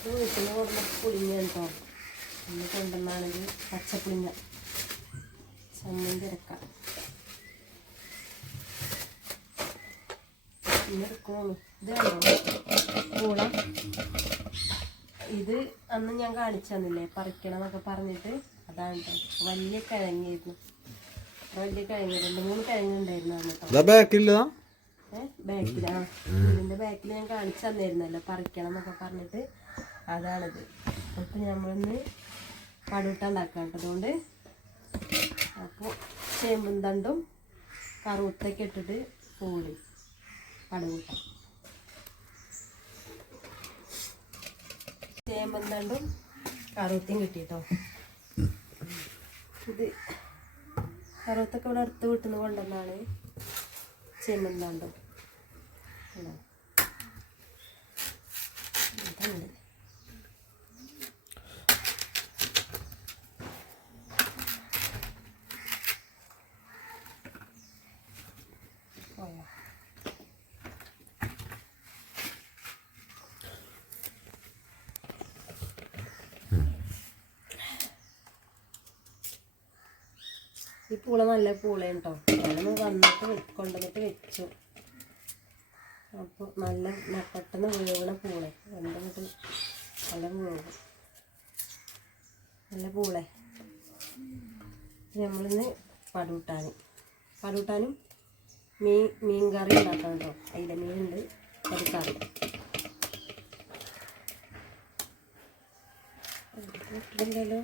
ഇത് വീട്ടിൽ നിന്ന് കൊടുന്ന പുളിങ്ങ കേട്ടോ ഇന്ന് കൊണ്ടുവന്നാണെങ്കിൽ പച്ചപ്പുളിങ്ങ. ചമ്മന്തി ഇറക്കാം ഇത് കണ്ടോ? പൂള. ഇത് അന്ന് ഞാൻ കാണിച്ചു തന്നില്ലേ? പറിക്കണം എന്നൊക്കെ പറഞ്ഞിട്ട് അതാണ് കേട്ടോ വലിയ കിഴങ്ങായിരുന്നു. വലിയ കിഴങ്ങ് രണ്ട് മൂന്ന് കിഴങ്ങുണ്ടായിരുന്നു കേട്ടോ ഇതാ ബാക്കില്ലതാ ബാക്കിൽ ആ ഇതിന്റെ ബാക്കിൽ ഞാൻ കാണിച്ചു തന്നിരുന്നല്ലോ. പറിക്കണം എന്നൊക്കെ പറഞ്ഞിട്ട് അതാണിത്. അപ്പൊ നമ്മളിന്ന് പടുട്ട ഉണ്ടാക്കാം കേട്ടോ. അതുകൊണ്ട് അപ്പോൾ ചേമ്പും തണ്ടും കറുത്തൊക്കെ ഇട്ടിട്ട് പൂളി കടുകൂട്ട. ചേമ്പും തണ്ടും കറുത്തും കിട്ടിട്ടോ. ഇത് കറുത്തൊക്കെ ഇവിടെ അടുത്ത് വീട്ടിൽ നിന്ന് കൊണ്ടുവന്നാണ് ചേമ്പും തണ്ടും. ഇതാണ്. പോയോ? ഈ പൂള നല്ല പൂളയാണ് കേട്ടോ വന്നിട്ട് കൊണ്ടുവന്നിട്ട് വെച്ചു. അപ്പോൾ നല്ല പെട്ടെന്ന് വീണ പൂള. എന്തെങ്കിലും നല്ല വീഴും നല്ല പൂളെ. നമ്മളിന്ന് പടൂട്ടാനും. പടൂട്ടാനും മീൻ മീൻ കറി ഉണ്ടാക്കാം കേട്ടോ അതിലെ മീനുണ്ട്. ഒരു കറി ഇട്ടില്ലല്ലോ